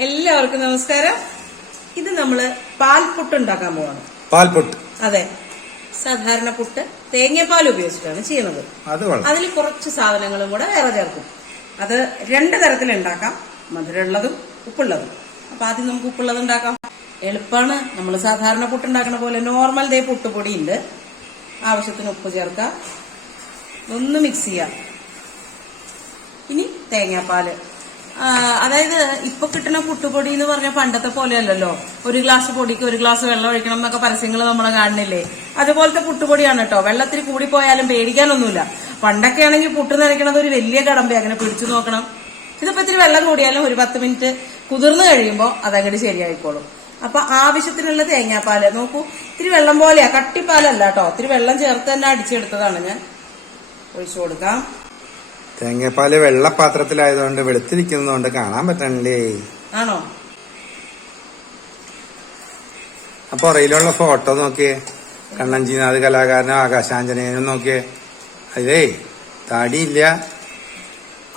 എല്ലാവർക്കും നമസ്കാരം. ഇത് നമ്മള് പാൽപുട്ട് ഉണ്ടാക്കാൻ പോവാണ്. പാൽപുട്ട്? അതെ, സാധാരണ പുട്ട് തേങ്ങാപ്പാൽ ഉപയോഗിച്ചിട്ടാണ് ചെയ്യുന്നത്. അതിൽ കുറച്ച് സാധനങ്ങളും കൂടെ വേറെ ചേർക്കും. അത് രണ്ട് തരത്തിൽ ഉണ്ടാക്കാം, മധുരമുള്ളതും ഉപ്പുള്ളതും. അപ്പൊ ആദ്യം നമുക്ക് ഉപ്പുള്ളത് ഉണ്ടാക്കാം. എളുപ്പമാണ്. നമ്മൾ സാധാരണ പുട്ട് ഉണ്ടാക്കുന്ന പോലെ നോർമൽ പുട്ടുപൊടി ഉണ്ട്. ആവശ്യത്തിന് ഉപ്പ് ചേർക്കാം, ഒന്ന് മിക്സ് ചെയ്യാം. ഇനി തേങ്ങാപ്പാല്, അതായത് ഇപ്പൊ കിട്ടുന്ന പുട്ടുപൊടി എന്ന് പറഞ്ഞാൽ പണ്ടത്തെ പോലെയല്ലല്ലോ. ഒരു ഗ്ലാസ് പൊടിക്ക് ഒരു ഗ്ലാസ് വെള്ളം ഒഴിക്കണം എന്നൊക്കെ പരസ്യങ്ങൾ നമ്മളെ കാണുന്നില്ലേ? അതുപോലത്തെ പുട്ടുപൊടിയാണ് കേട്ടോ. വെള്ളത്തിൽ കൂടി പോയാലും പേടിക്കാനൊന്നുമില്ല. പണ്ടൊക്കെ ആണെങ്കിൽ പുട്ട് നനയ്ക്കണത് ഒരു വലിയ കടമ്പ, അങ്ങനെ പിടിച്ചു നോക്കണം. ഇതിപ്പോ ഇത്തിരി വെള്ളം കൂടിയാലും ഒരു 10 മിനിറ്റ് കുതിർന്നു കഴിയുമ്പോൾ അതങ്ങോട്ട് ശരിയായിക്കോളും. അപ്പൊ ആവശ്യത്തിനുള്ള തേങ്ങാപ്പാല് നോക്കൂ. ഇത്തിരി വെള്ളം പോലെയാ, കട്ടിപ്പാലല്ല കേട്ടോ. ഇത്തിരി വെള്ളം ചേർത്ത് തന്നെ അടിച്ചെടുത്തതാണ് ഞാൻ. ഒഴിച്ചു കൊടുക്കാം. തേങ്ങാപ്പാല് വെള്ളപാത്രത്തിലായതുകൊണ്ട് വെളുത്തിരിക്കുന്നതുകൊണ്ട് കാണാൻ പറ്റണ്ടേ? ആണോ? അപ്പൊ റെയിലുള്ള ഫോട്ടോ നോക്കിയേ. കണ്ണഞ്ചിനാഥ് കലാകാരനും ആകാശാഞ്ജനേയനും നോക്കിയേ. അതേ താടിയില്ല,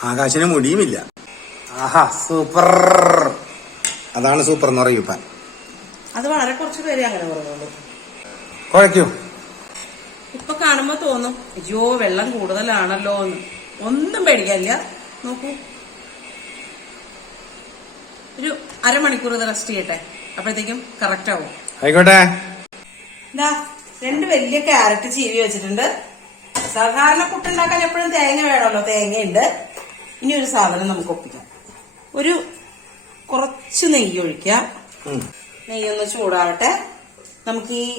ആകാശിന് മുടിയുമില്ല. ആഹാ, സൂപ്പർ. അതാണ് സൂപ്പർ എന്ന് പറയൂപ്പാൻ. അത് വളരെ കുറച്ച് പേര് അങ്ങനെ പറയുള്ളൂ. കുഴയ്ക്കൂ. ഇപ്പൊ കാണുമ്പോ തോന്നും അയ്യോ വെള്ളം കൂടുതലാണല്ലോ എന്ന്. ഒന്നും പേടിക്കാനില്ല. നോക്കൂ, ഒരു അരമണിക്കൂർ ഇത് റെസ്റ്റ് ചെയ്യട്ടെ, അപ്പോഴത്തേക്കും കറക്റ്റ് ആവും. ആയിക്കോട്ടെ. എന്താ, 2 വലിയ ക്യാരറ്റ് ചീവി വെച്ചിട്ടുണ്ട്. സാധാരണ പുട്ടുണ്ടാക്കാൻ എപ്പോഴും തേങ്ങ വേണമല്ലോ, തേങ്ങയുണ്ട്. ഇനി ഒരു സാധനം നമുക്ക് ഒപ്പിക്കാം. ഒരു കുറച്ച് നെയ്യ് ഒഴിക്കാം. നെയ്യൊന്ന് ചൂടാവട്ടെ. നമുക്ക് ഈ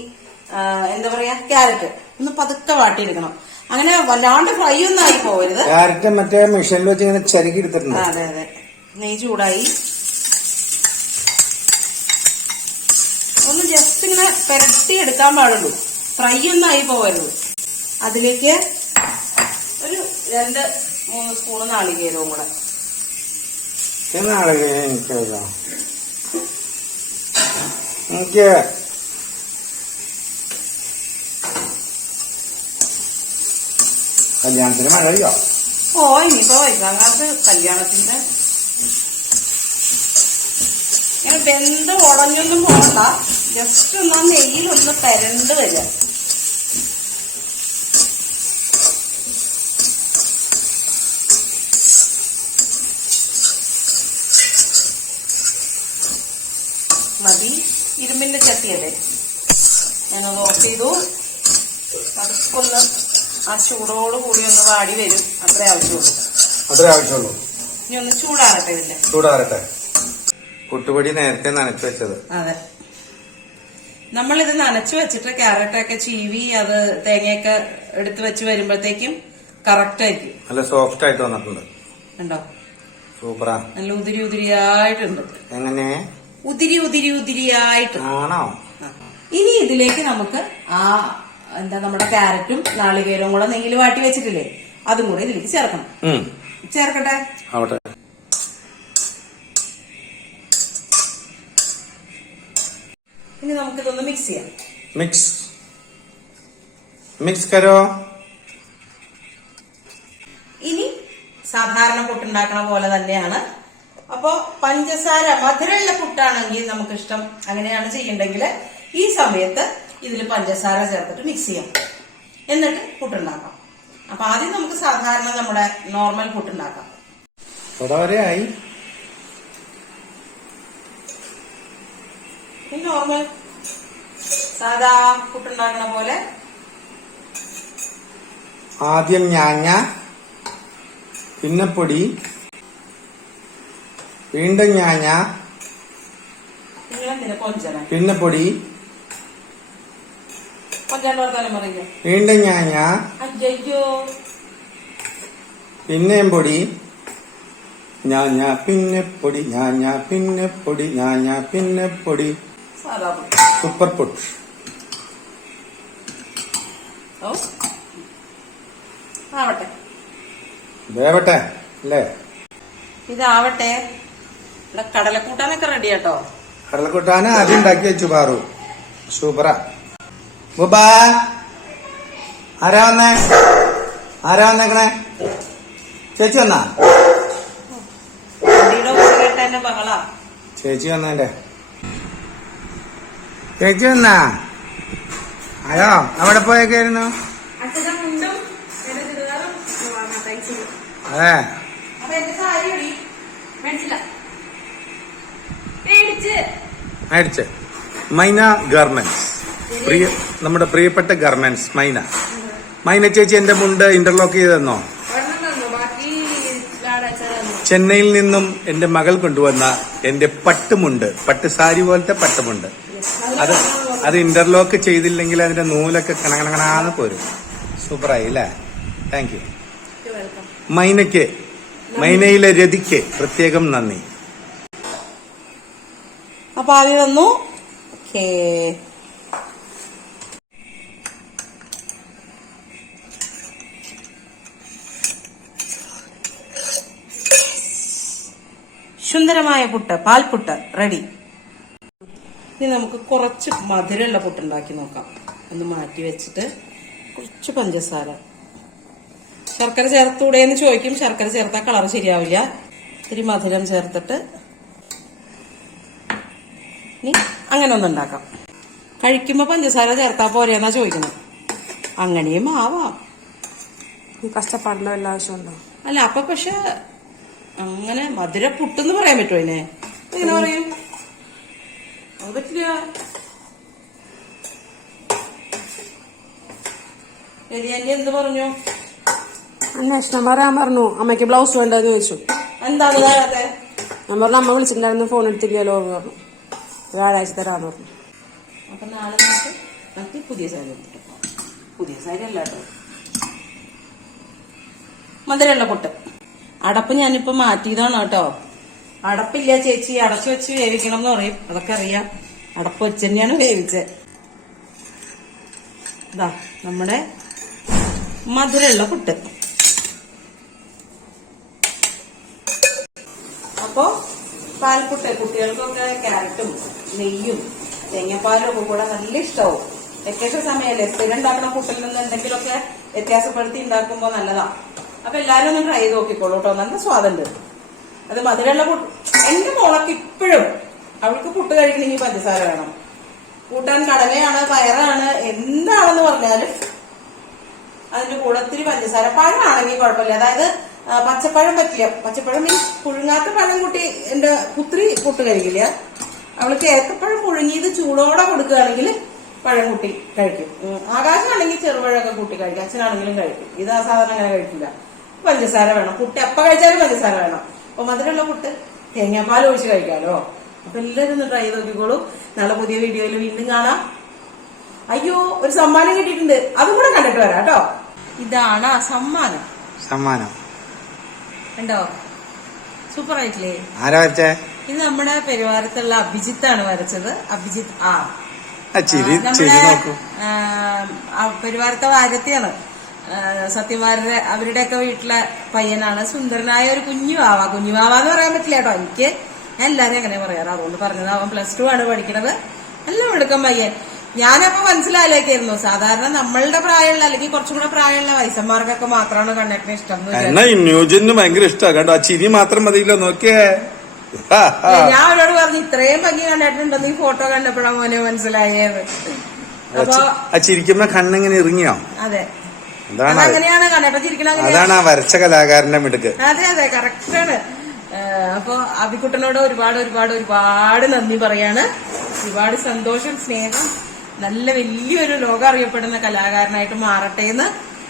എന്താ പറയാ, ക്യാരറ്റ് ഒന്ന് പതുക്കെ വാട്ടിയെടുക്കണം. അങ്ങനെ വല്ലാണ്ട് ഫ്രൈ ഒന്നും ആയി പോകരുത്. ക്യാരറ്റ് മറ്റേ മെഷീനിൽ വെച്ച് ഇങ്ങനെ ചരുക്കി എടുത്തിട്ടുണ്ട്. അതെ അതെ. നെയ്യ് ചൂടായി. ഒന്ന് ജസ്റ്റ് ഇങ്ങനെ പെരട്ടി എടുക്കാൻ പാടുള്ളൂ, ഫ്രൈ ഒന്നും ആയി പോകരുത്. അതിലേക്ക് ഒരു 2-3 സ്പൂണ് നാളികേരവും കൂടെ. കല്യാണത്തിന് മഴയോ? ഓ, ഇനിയിപ്പോ വൈകാകാലത്ത് കല്യാണത്തിന്റെ ഇങ്ങനെ വെന്ത് ഉടഞ്ഞൊന്നും പോകണ്ട. ജസ്റ്റ് ഒന്ന് നെയ്യിലൊന്ന് പെരണ്ട് വരിക. മതി. ഇരുമ്പിന്റെ ചട്ടിയല്ലേ, ഞാനത് ഓഫ് ചെയ്തു. അതൊക്കെ ആ ചൂടോട് കൂടി ഒന്ന് വാടി വരും. അത്രേ ആവശ്യമുള്ളൂ. ഇനി ഒന്ന് ചൂടാറട്ടെ. ചൂടാറട്ടെ. പുട്ടുപൊടി നേരത്തെ നനച്ചു വെച്ചത്. അതെ, നമ്മളിത് നനച്ചു വെച്ചിട്ട് ക്യാരറ്റൊക്കെ ചീവി അത് തേങ്ങയൊക്കെ എടുത്ത് വെച്ച് വരുമ്പോഴത്തേക്കും കറക്റ്റ് ആയിരിക്കും. നല്ല സോഫ്റ്റ് ആയിട്ട് വന്നിട്ടുണ്ട്. ഉണ്ടോ? സൂപ്പറാ. നല്ല ഉതിരിയായിട്ടുണ്ട്. എങ്ങനെ? ഉതിരിയായിട്ട്. ആണോ? ഇനി ഇതിലേക്ക് നമുക്ക് നമ്മുടെ ക്യാരറ്റും നാളികേരവും കൂടെ നെയ്യിൽ വാട്ടി വെച്ചിട്ടില്ലേ, അതും കൂടെ ഇതിലേക്ക് ചേർക്കണം. ചേർക്കട്ടെ. ഇനി നമുക്കിതൊന്ന് മിക്സ് ചെയ്യാം. മിക്സ് കരോ. ഇനി സാധാരണ പുട്ടുണ്ടാക്കണ പോലെ തന്നെയാണ്. അപ്പോ പഞ്ചസാര, മധുരമുള്ള പുട്ടാണെങ്കിൽ നമുക്കിഷ്ടം അങ്ങനെയാണ് ചെയ്യണ്ടെങ്കിൽ ഈ സമയത്ത് ഇതിൽ പഞ്ചസാര ചേർത്തിട്ട് മിക്സ് ചെയ്യാം. എന്നിട്ട് പുട്ടുണ്ടാക്കാം. അപ്പൊ ആദ്യം നമുക്ക് സാധാരണ നമ്മുടെ നോർമൽ പുട്ടുണ്ടാക്കാം. നോർമൽ സാധാ പുട്ടുണ്ടാക്കണ പോലെ ആദ്യം ഞാഞ്ഞ, പിന്നെ പൊടി, വീണ്ടും ഞാഞ്ഞ, പിന്നെ പൊടി, വീണ്ടും ഞാഞ്ഞ, പിന്നെയും പൊടി, ഞാഞ്ഞ പിന്നെ പൊടി, ഞാഞ്ഞ പിന്നെ പൊടി, ഞാഞ്ഞ പിന്നെ പൊടി. സൂപ്പർ പുട്ട്. ആവട്ടെ, വേവട്ടെ അല്ലേ? ഇതാവട്ടെ. ഇവിടെ കടലക്കൂട്ടാനൊക്കെ റെഡി കേട്ടോ. കടലക്കൂട്ടാൻ ആദ്യം ഉണ്ടാക്കി വെച്ചു പാറു. സൂപ്പറാ. ബുബാ, ആരാ വന്നേക്കണേ? ചേച്ചി വന്നാ? ബഹള ചേച്ചി വന്നല്ലേ? ചേച്ചി വന്നാ? ഹലോ, അവിടെ പോയേക്കായിരുന്നു? അതെ, മേടിച്ച്. മൈന ഗാർമെന്റ്സ്, നമ്മുടെ പ്രിയപ്പെട്ട ഗാർമെന്റ്സ് മൈന. മൈന ചേച്ചി എന്റെ മുണ്ട് ഇന്റർലോക്ക് ചെയ്തെന്നോ? ചെന്നൈയിൽ നിന്നും എന്റെ മകൾ കൊണ്ടുവന്ന എന്റെ പട്ടുമുണ്ട്, പട്ട് സാരി പോലത്തെ പട്ടുമുണ്ട്. അത് ഇന്റർലോക്ക് ചെയ്തില്ലെങ്കിൽ അതിന്റെ നൂലൊക്കെ കണകണകണാന്ന് പോരും. സൂപ്പറായി അല്ലേ? Thank you. മൈനയിലെ രതിക്ക് പ്രത്യേകം നന്ദി. അപ്പൊ ആവി വന്നു. ഓക്കേ, സുന്ദരമായ പുട്ട്, പാൽപുട്ട് റെഡി. ഇനി നമുക്ക് കുറച്ച് മധുരമുള്ള പുട്ടുണ്ടാക്കി നോക്കാം. ഒന്ന് മാറ്റി വെച്ചിട്ട് കുറച്ച് പഞ്ചസാര, ശർക്കര ചേർത്തൂടെ എന്ന് ചോദിക്കും. ശർക്കര ചേർത്താൽ കളർ ശരിയാവില്ല. ഇത്തിരി മധുരം ചേർത്തിട്ട് ഇനി അങ്ങനെ ഒന്നുണ്ടാക്കാം. കഴിക്കുമ്പോ പഞ്ചസാര ചേർത്താ പോരെന്നാ ചോദിക്കുന്നത്. അങ്ങനെയും ആവാം. കഷ്ടപ്പാടിന്റെ വല്ല ആവശ്യമുണ്ടോ? അല്ല, അപ്പൊ പക്ഷെ അങ്ങനെ മധുര പുട്ടെന്ന് പറയാൻ പറ്റുമോ? അതിനെ എങ്ങനെ പറയും? അത് പറ്റില്ല. എലിയാന്റി എന്ത് പറഞ്ഞു? അന്വേഷണം പറയാൻ പറഞ്ഞു. അമ്മയ്ക്ക് ബ്ലൗസ് വേണ്ടെന്ന് ചോദിച്ചു. എന്താണ് തരാത്തെ? ഞാൻ പറഞ്ഞു അമ്മ വിളിച്ചിട്ടുണ്ടായിരുന്നു, ഫോൺ എടുത്തില്ലല്ലോ എന്ന് പറഞ്ഞു. വ്യാഴാഴ്ച തരാന്ന് പറഞ്ഞു. അപ്പൊ നാളെ നമുക്ക് പുതിയ സാരി എടുത്തിട്ട്, പുതിയ സാരി അല്ല കേട്ടോ, മധുരമുള്ള പുട്ട്. അടപ്പ് ഞാനിപ്പോ മാറ്റിയതാണ് കേട്ടോ. അടപ്പില്ല ചേച്ചി, അടച്ചു വെച്ച് വേവിക്കണം എന്ന് പറയും. അതൊക്കെ അറിയാം. അടപ്പ് വെച്ച് തന്നെയാണ് വേവിച്ചത്. ഇതാ നമ്മുടെ മധുരമുള്ള പുട്ട്. അപ്പോ പാൽപുട്ട് കുട്ടികൾക്കൊക്കെ ക്യാരറ്റും നെയ്യും തേങ്ങാപ്പാലും ഒക്കെ കൂടെ നല്ല ഇഷ്ടമാവും. വെക്കേഷൻ സമയമല്ലേ, സ്ഥിരം ഉണ്ടാക്കുന്ന പുട്ടിൽ നിന്ന് എന്തെങ്കിലുമൊക്കെ വ്യത്യാസപ്പെടുത്തി ഉണ്ടാക്കുമ്പോ നല്ലതാ. അപ്പൊ എല്ലാരും ഒന്ന് ട്രൈ ചെയ്ത് നോക്കിക്കോളൂ കേട്ടോ. നല്ല സ്വാദുണ്ട്. അത് മധുരമുള്ള പുട്ട്. എന്റെ മോളൊക്കെ ഇപ്പോഴും അവൾക്ക് പുട്ട് കഴിക്കണമെങ്കിൽ പഞ്ചസാര വേണം. കൂട്ടാൻ കടലയാണ്, പയറാണ്, എന്താണെന്ന് പറഞ്ഞാലും അതിന്റെ കൂടെ ഒത്തിരി പഞ്ചസാര. പഴമാണെങ്കിൽ കുഴപ്പമില്ല. അതായത് പച്ചപ്പഴം പറ്റില്ല. പച്ചപ്പഴം മീൻസ് പുഴുങ്ങാത്ത പഴം കൂട്ടി എന്റെ പുത്രി പുട്ട് കഴിക്കില്ല. അവൾക്ക് ഏത്തപ്പഴം പുഴുങ്ങിയത് ചൂടോടെ കൊടുക്കുകയാണെങ്കിൽ പഴം കൂട്ടി കഴിക്കും. ആകാശമാണെങ്കിൽ ചെറുപഴമൊക്കെ കൂട്ടി കഴിക്കും. അച്ഛനാണെങ്കിലും കഴിക്കും. ഇത് ആ സാധനം അങ്ങനെ കഴിക്കില്ല. പഞ്ചസാര വേണം. പുട്ട് എപ്പ കഴിച്ചാലും പഞ്ചസാര വേണം. അപ്പൊ മധുരമുള്ള പുട്ട് തേങ്ങാപ്പാൽ ഒഴിച്ച് കഴിക്കാലോ. അപ്പൊ എല്ലാവരും ഒന്ന് ട്രൈ ചെയ്ത് നോക്കിക്കോളൂ. നാളെ പുതിയ വീഡിയോയിൽ വീണ്ടും കാണാം. അയ്യോ, ഒരു സമ്മാനം കിട്ടിയിട്ടുണ്ട്, അതും കൂടെ കണ്ടിട്ട് വരാം കേട്ടോ. ഇതാണ് ആ സമ്മാനം. കണ്ടോ, സൂപ്പർ ആയിട്ടില്ലേ? ആരാ വരച്ചേ? ഇത് നമ്മുടെ പെരുവാരത്തുള്ള അഭിജിത്താണ് വരച്ചത്. അഭിജിത്ത് പെരുവാരത്തെ വാരത്തെയാണ്. സത്യവാരുടെ അവരുടെയൊക്കെ വീട്ടിലെ പയ്യനാണ്. സുന്ദരനായ ഒരു കുഞ്ഞുവാവ എന്ന് പറയാൻ പറ്റില്ല കേട്ടോ. ഞാൻ എല്ലാരും അങ്ങനെ പറയാറ്, അതുകൊണ്ട് പറഞ്ഞത്. അവൻ +2 ആണ് പഠിക്കണത്. നല്ല മിടുക്കൻ പയ്യൻ. ഞാനപ്പോ മനസ്സിലായില്ലായിരുന്നു, സാധാരണ നമ്മളുടെ പ്രായമുള്ള അല്ലെങ്കിൽ കുറച്ചും കൂടെ പ്രായമുള്ള വയസ്സന്മാർക്കൊക്കെ മാത്രമാണ് കണ്ണേട്ടന് ഇഷ്ടം. ന്യൂജന് ഭയങ്കര ഇഷ്ടമാണ് കേട്ടോ. ആ ചിരി മാത്രം മതിയല്ലോ, നോക്കിയേ. ഞാൻ അവരോട് പറഞ്ഞു ഇത്രയും ഭംഗി കണ്ടിട്ടുണ്ടെന്ന് ഈ ഫോട്ടോ കണ്ടപ്പോഴാണ് മോനെ മനസ്സിലായത്. അപ്പൊ ചിരിക്കുമ്പോ കണ്ണെങ്ങനെ ഇറങ്ങിയോ? അതെ, അങ്ങനെയാണ് കണ്ണേട്ടൻ ചിരിക്കണം. അതാണ് ആ വരച്ച കലാകാരന്റെ മിടുക്ക്. അതെ, കറക്റ്റാണ്. അപ്പൊ അഭിക്കുട്ടനോട് ഒരുപാട് നന്ദി പറയാണ്. ഒരുപാട് സന്തോഷം, സ്നേഹം. നല്ല വലിയൊരു ലോകം അറിയപ്പെടുന്ന കലാകാരനായിട്ട് മാറട്ടെ എന്ന്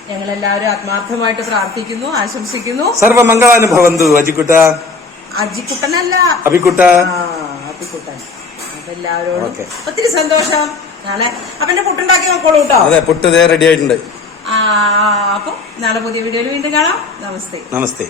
ഞങ്ങളെല്ലാവരും ആത്മാർത്ഥമായിട്ട് പ്രാർത്ഥിക്കുന്നു, ആശംസിക്കുന്നു. സർവമംഗളാനുഭവന്തു. അജിക്കുട്ടനല്ല, അഭിക്കുട്ടൻ. അപ്പൊ എല്ലാവരോടും ഒത്തിരി സന്തോഷം. നാളെ അപ്പന്റെ പുട്ടുണ്ടാക്കി നോക്കോളൂ കേട്ടോ. അതെ, പുട്ട് റെഡി ആയിട്ടുണ്ട്. അപ്പൊ നാളെ പുതിയ വീഡിയോയിൽ വീണ്ടും കാണാം. നമസ്തേ.